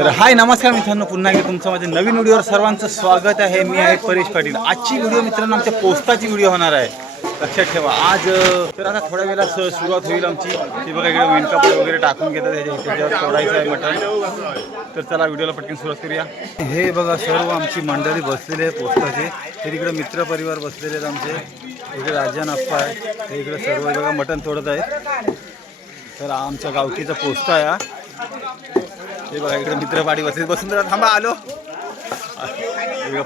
तर हाय नमस्कार मित्रांनो, पुन्हा एकदा तुमचं माझ्या नवीन व्हिडिओवर सर्वांचं स्वागत आहे. मी आहे परेश पाटील. आजची व्हिडिओ मित्रांनो आमच्या पोस्टाची व्हिडिओ होणार आहे, लक्षात ठेवा. आज तर आता थोड्या वेळेला सुरुवात होईल आमची. ती बघा इकडे मेनकापडे वगैरे टाकून घेतात, त्याच्यावर तोडायचं आहे मटण. तर चला व्हिडिओला पटकन सुरुवात करूया. हे बघा सर्व आमची मंडळी बसलेली आहे पोस्टाचे. हे तिकडे मित्रपरिवार बसलेले आहेत आमचे. इकडे राजन अप्पा आहे, हे इकडे सर्व बघा मटण तोडत आहेत. तर आमच्या गावकीचा पोस्टा आहे हा. हे बघा इकडे मित्रपाडी बसले. बसून जरा थांबा, आलो.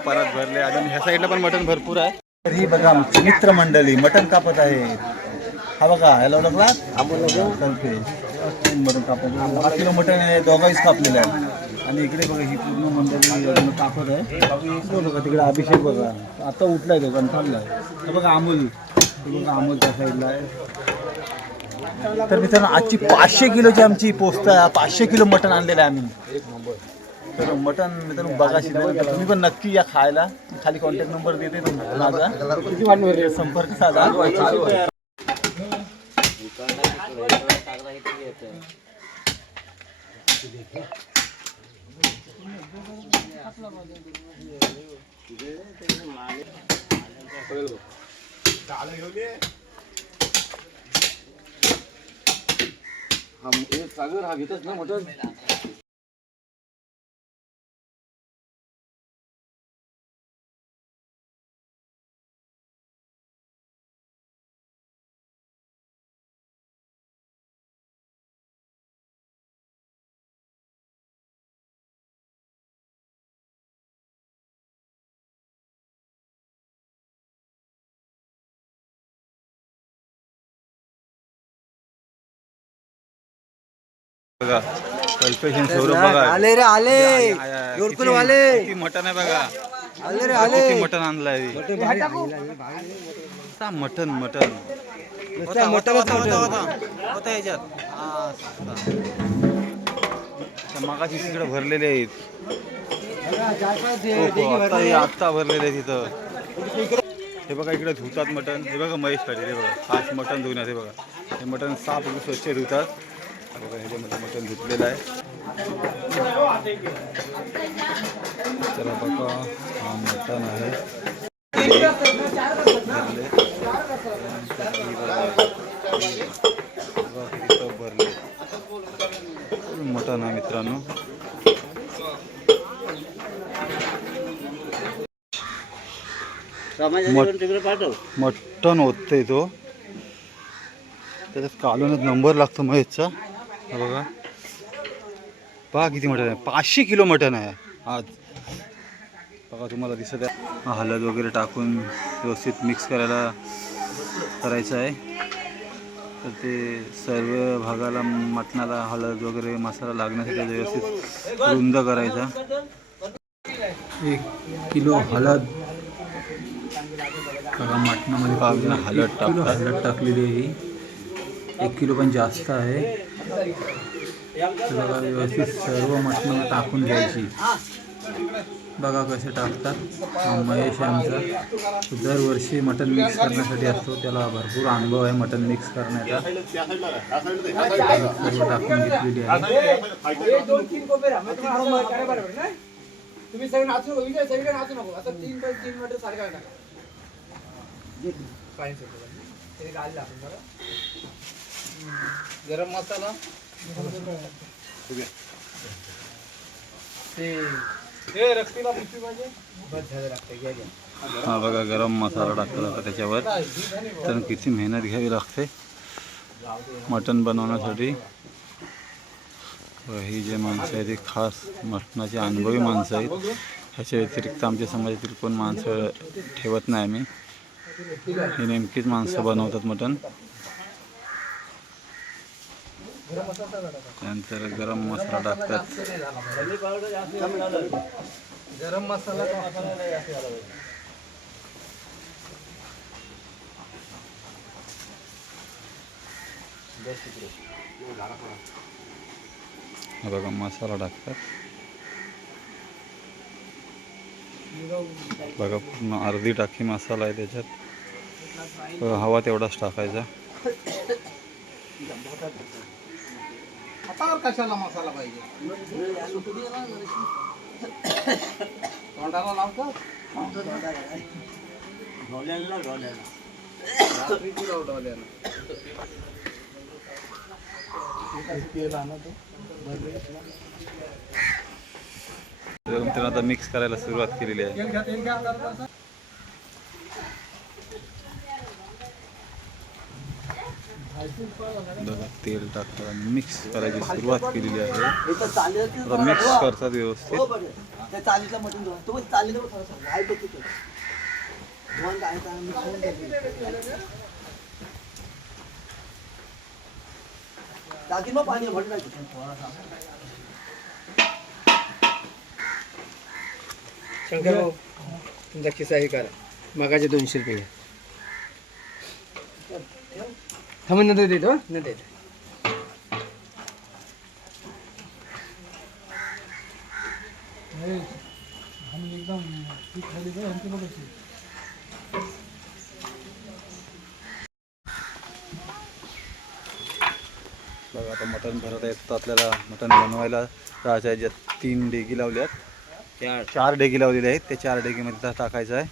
परत भरले आणि ह्या साईडला पण मटण भरपूर आहे. तर ही बघा आमची मित्रमंडळी मटण कापत आहे. हा बघा ह्याला ओळखला मटण कापत. 10 किलो मटण आहे, दोघांनीच कापलेलं आहे. आणि इकडे बघा ही पूर्ण मंडळी कापत आहे. बघा तिकडे अभिषेक बघा आता उठलाय, तो पण थांबलाय. तर बघा अमोल, बघा अमोल त्या साईडला आहे. तर मित्रांनो आजची 500 किलोची आमची पोस्ट आहे. 500 किलो मटण आणलेलं आहे आम्ही. तर मटण मित्रांनो बघा, तुम्ही पण नक्की या खायला. खाली कॉन्टॅक्ट नंबर देते माझा, संपर्क साधा. सागर हा घेतच ना मटण. बघा कल्पेशन सौरभ बघा आले रे आले वाले किती मटण आहे बघा. आले रे आले किती मटण आणलंय. मटण मटण होता ह्याच्यात. मगाशी तिकडे भरलेले आहेत. आत्ता भरलेले आहेत तिथं. हे बघा इकडे धुतात मटण. हे बघा महेश पाटील, हे बघा खास मटण धुण्यात. हे बघा हे मटण साफ स्वच्छ धुतात. बघा ह्याच्यामध्ये मटण धुतलेलं आहे. चला बघा हा मटण आहे. भरले मटण आहे मित्रांनो. मटण होतंय तो, त्याच्यात कालूनच नंबर लागतो महेशचा. बघा पहा किती मटण आहे. 500 किलो मटण आहे आज. बघा तुम्हाला दिसत आहे. हळद वगैरे टाकून व्यवस्थित मिक्स करायचं आहे. तर ते सर्व भागाला मटणाला हळद वगैरे मसाला लागण्यासाठी व्यवस्थित रुंद करायचा. 1 किलो हळद बघा मटणामध्ये पावणे हळद टाकलेली आहे. 1 किलो पण जास्त आहे. बघा व्यवस्थित सर्व मटण टाकून घ्यायची. बघा कसे टाकतात. महेश आमचा दरवर्षी मटण मिक्स करण्यासाठी असतो, त्याला भरपूर अनुभव आहे मटण मिक्स करण्याचा. सर्व टाकून घेतलेली आहे. गरम मसाला हा बघा गरम मसाला टाकला जातो त्याच्यावर. तर किती मेहनत घ्यावी लागते मटण बनवण्यासाठी. ही जे माणसं आहेत ती खास मटणाची अनुभवी माणसं आहेत. ह्याच्या व्यतिरिक्त आमच्या समाजातील कोण माणसं ठेवत नाही आम्ही. ही नेमकीच माणसं बनवतात मटण. त्यानंतर गरम मसाला टाकतात. गरम मसाला बघा मसाला टाकतात. बघा पूर्ण अर्धी टाकी मसाला आहे त्याच्यात. हवा तेवढाच टाकायचा. हातावर कशाला मसाला पाहिजे तोंडाला लावतो रात्री पुरा उडवल्यानं. तर मित्रांनो आता मिक्स करायला सुरुवात केलेली आहे. बघा तेल टाकतात आणि मिक्स करायची सुरुवात केलेली आहे. आता मिक्स करतात व्यवस्थित. पाणी शंकर भाऊ तुमचा खिस्सा हे करा मगाचे 200 रुपये घ्या. थांबून नंतर देतो न देतो. बघा आता मटण भरत आहेत. तर आपल्याला मटण बनवायला राहायच्या ह्याच्यात 3 डेगी लावल्यात. 4 डेगी लावलेले आहेत. ते 4 डेगीमध्ये टाकायचं आहे.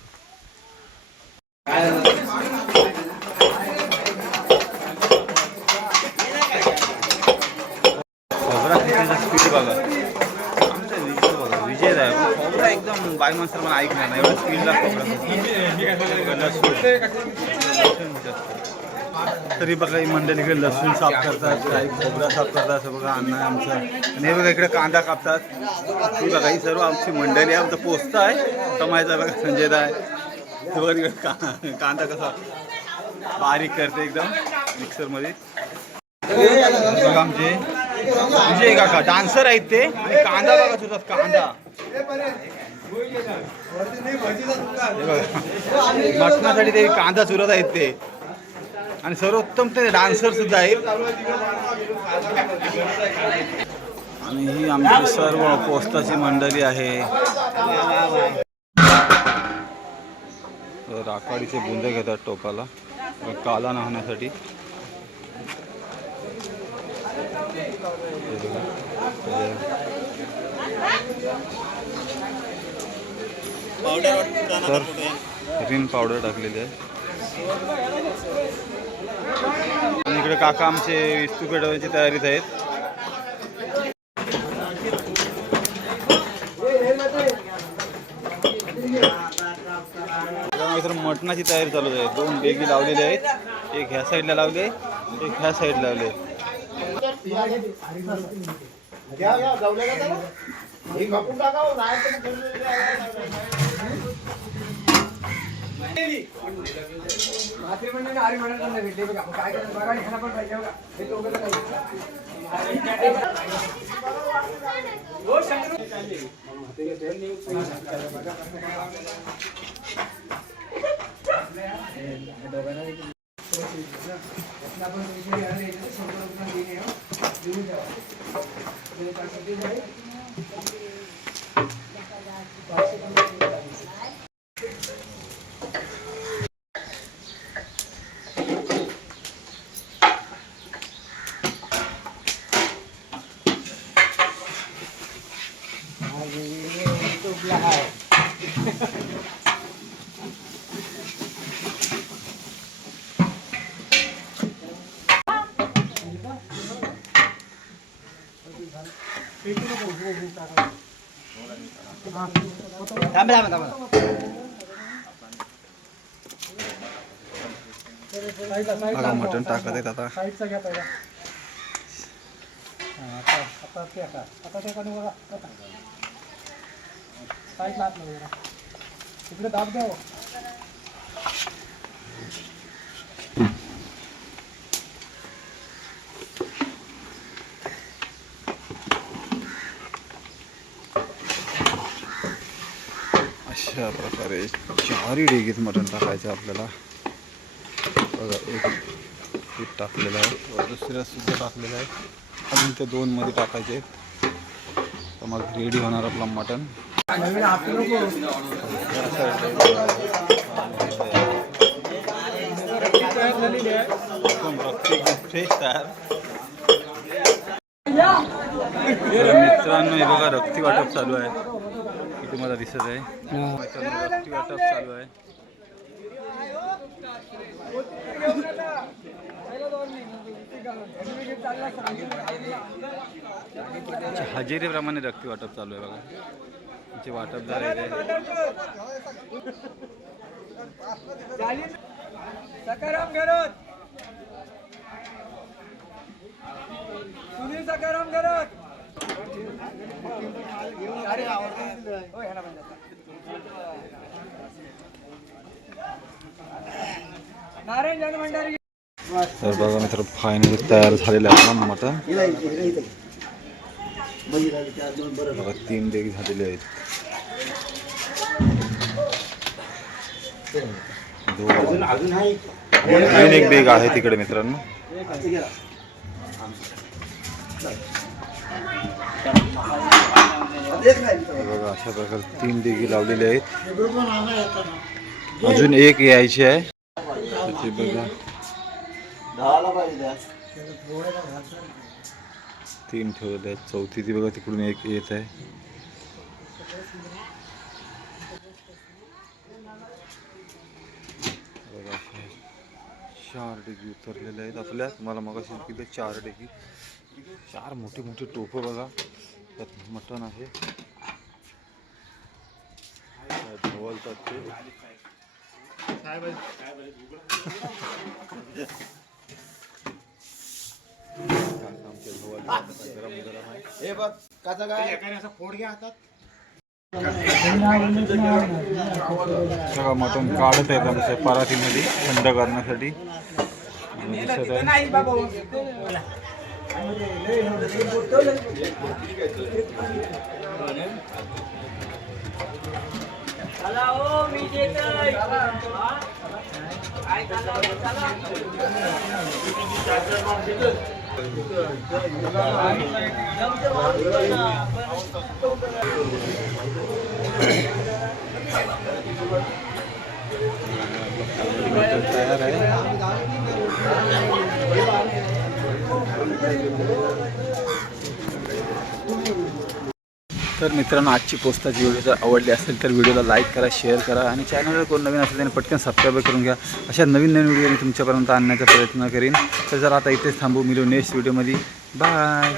स्पीड बघा आमचा विजय आहे. खोबरा एकदम बाय माणसं पण ऐकणार नाही एवढं स्पीडला खोबरा. तरी बघा ही मंडळी इकडे लसूण साफ करतात, काही खोबरा साफ करतात. असं बघा अन्न आहे आमचं. आणि हे बघा इकडे कांदा कापतात. ही बघा ही सर्व आमची मंडळी आहे. आमचा पोस्ता आहे कमायचा बघा संजयदा आहे. हे बघा तिकडे कांदा कसा बारीक करते एकदम मिक्सरमध्ये. बघा आमचे विजय काका डान्सर आहेत ते. आणि कांदा बघा तुझा कांदा मटणासाठी ते कांदा चुरत आहेत ते. आणि सर्वोत्तम ते डान्सर सुद्धा आहेत. आणि ही आमची सर्व पोस्टाची मंडळी आहे. राखाडीचे बुंदे घेतात टोपाला काला नाहण्यासाठी. तर ग्रीन पावडर टाकलेली आहे. आणि इकडे काका आमचे विस्तू पेटवायची तयारीत आहेत. इतर मटणाची तयारी चालू आहे. 2 डेगी लावलेले आहेत. एक ह्या साईडला लावले, एक ह्या साईडला लावले. मटण टाकत आहेत आता. इकडे दाब द्या. अशा प्रकारे 4 डेगीत मटण टाकायचं आपल्याला. बघा एक पीठ टाकलेलं आहे, दुसऱ्या सुद्धा टाकलेलं आहे. अजून ते 2 मध्ये टाकायचे. तर मग रेडी होणार आपला मटण. फ्रेश तयार. तर मित्रांनो हे बघा रक्ती वाटप चालू आहे, की तुम्हाला दिसत आहे मित्रांनो, रक्ती वाटप चालू आहे. हजेरीप्रमाणे रक्ती वाटप चालू आहे बघा. त्यांचे वाटपदार आहे सकाराम गरज सुनील सकाराम गरज नारायण जन भंडारी. तर बघा मित्र फायनली तयार झालेलं आहे ना मटण. बघा 3 डेग झालेले आहेत. अजून एक डेग आहे तिकडे मित्रांनो. बघा अशा प्रकारे 3 डेगी लावलेले आहेत. अजून एक यायची आहे. बघा 3 ठेवलेले आहेत. चौथी ती बघा तिकडून एक येत आहे. बघा 4 डेगी उतरलेले आहेत आपल्या. तुम्हाला मगाशी किती 4 डेगी, 4 मोठी मोठी टोपं बघा. त्यात मटण आहे. धवलतात ते. सगळं मटण काढत आहेत आमच्या परातीमध्ये थंड करण्यासाठी. दिसत आहे. तयार आहे. तर मित्रांनो आजची पोस्टाची व्हिडिओ जर आवडली असेल तर व्हिडिओला लाईक करा, शेअर करा आणि चॅनलवर कोण नवीन असेल त्याने पटकन सबस्क्राईब करून घ्या. अशा नवीन नवीन व्हिडिओ मी तुमच्यापर्यंत आणण्याचा प्रयत्न करीन. तर जर आता इथेच थांबू. मिळू नेक्स्ट व्हिडिओमध्ये. बाय.